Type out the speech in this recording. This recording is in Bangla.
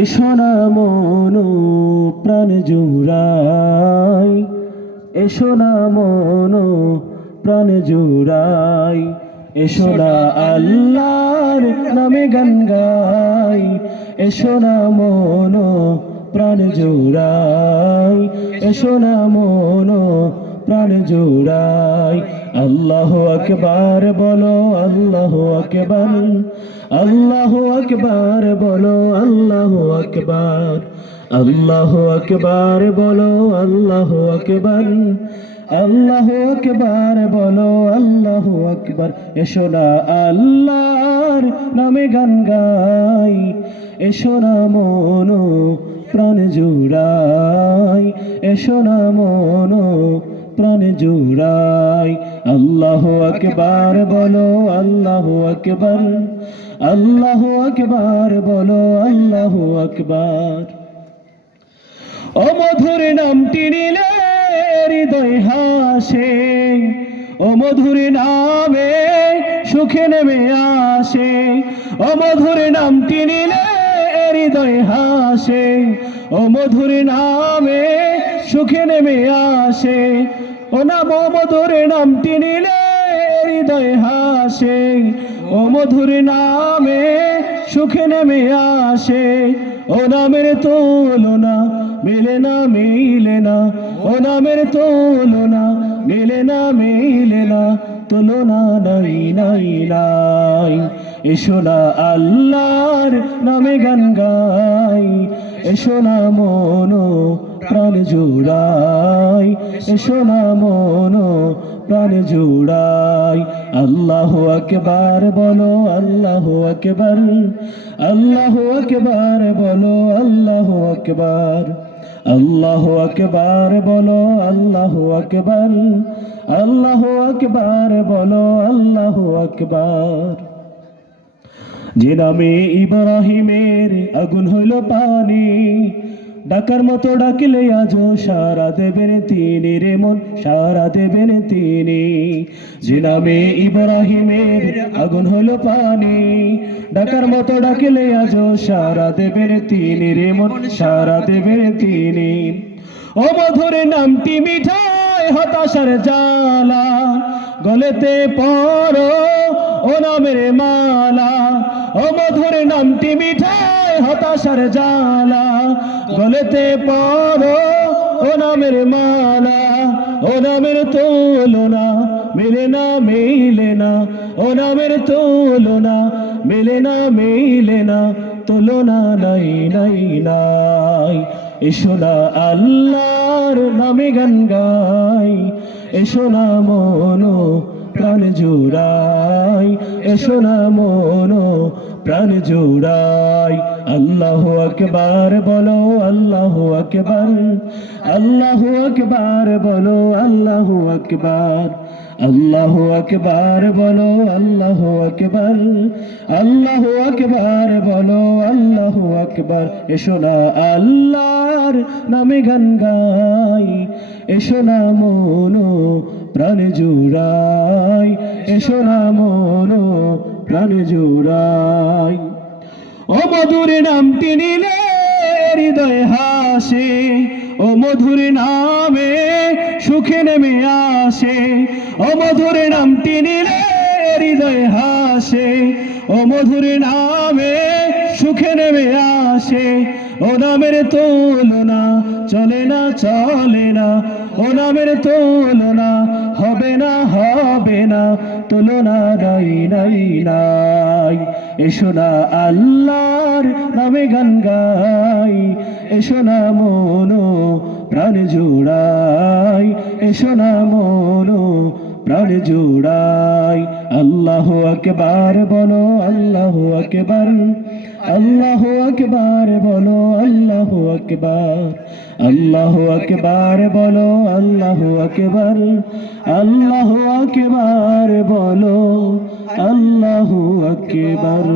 এসো না মন প্রাণ জুড়াই, এসো না মন প্রাণ জুড়াই, এসো না আল্লাহর নামে গান গাই, এসো না মন প্রাণ জুড়াই, এসো না মন প্রাণ জুড়াই। আল্লাহু আকবার বলো, আল্লাহু আকবার, আল্লাহু আকবার বলো, আল্লাহু আকবার, আল্লাহু আকবার বলো, আল্লাহু আকবার, আল্লাহু আকবার বলো, আল্লাহু আকবার। এসো না আল্লাহর নামে গান গাই, এসো না মন প্রাণ জুড়াই, এসো না মন প্রাণ জুড়াই। আল্লাহু আকবার বলো, আল্লাহু আকবার, আল্লাহু আকবার বলো, আল্লাহু আকবার। ও মধুর নামটি নিলে হৃদয় হাসে, ও মধুর নামে সুখে নেমে আসে, ও মধুর নামটি নিলে হৃদয় হাসে, ও মধুর নামে সুখে নেমে আসে, ও নাম ও মধুর নামটি নিলে হৃদয় হাসে, ও মধুর নামে সুখে নেমে আসে। ও নামের তুলনা মিলে না, মিলে না, ও নামের তুলনা মিলে না, মিলে না, তুলনা নাই নাই নাই। এসো না আল্লাহর নামে গান গাই, এসো না মন প্রাণ জুড়াই, এসো না মন প্রাণ জুড়াই। আল্লাহু আকবার বলো, আল্লাহু আকবার, আল্লাহু আকবার বলো, আল্লাহু আকবার, আল্লাহু আকবার বলো, আল্লাহু আকবার, আল্লাহু আকবার বলো, আল্লাহু আকবার। যে নামে ইব্রাহিমের আগুন হইল পানি, ডাকার মতো ডাকিলে আজও সারা দেবেন তিনি রে মন, সারা দেবেন তিনি। যে নামে ইব্রাহিমের আগুন হলো পানি, ডাকার মতো ডাকিলে আজও সারা দেবেন তিনি রে মন, সারা দেবেন তিনি। ও মধুর নামটি মিঠাই হতাশার জ্বালা, গলেতে পড়ো ও নামের মালা, ও মধুর নামটি মিঠাই হতাশার জ্বালা, গলেতে পড়ো ও নামের মালা। ও নামের তুলনা মিলে না, মিলে না, ও নামের তুলনা মিলে না, মিলে না, তুলনা নাই নাই নাই। এসো না আল্লাহর নামে গান গাই, এসো না মন প্রাণ জুড়াই, এসো না মন প্রাণ জুড়াই। আল্লাহু আকবার বলো, আল্লাহু আকবার, আল্লাহু আকবার বলো, আল্লাহু আকবার, আল্লাহু আকবার বলো, আল্লাহু আকবার, আল্লাহু আকবার বলো, আল্লাহু আকবার। এসো না আল্লাহর নামে গান গাই, এসো না মন প্রাণ জুড়াই, এসো না মন প্রাণ জুড়াই। ও মধুর নামটি নিলে হৃদয় হাসে, ও মধুর নামে সুখে নেমে আসে, ও মধুর নামটি নিলে হৃদয় হাসে, ও মধুর নামে সুখে নেমে আসে। ও নামের তুলনা চলে না, চলে না, ও নামের তুলনা হবে না, হবে না, তুলনা নাই নাই নাই। এসো না আল্লাহর নামে গান গাই, এসো না মন প্রাণ জুড়াই, এসো না মন প্রাণ জুড়াই। আল্লাহু আকবার বলো, আল্লাহু আকবার, আল্লাহু আকবার বলো, আল্লাহু আকবার, আল্লাহু আকবার বলো, আল্লাহু আকবার, আল্লাহু আকবার বলো, আল্লাহু আকবার।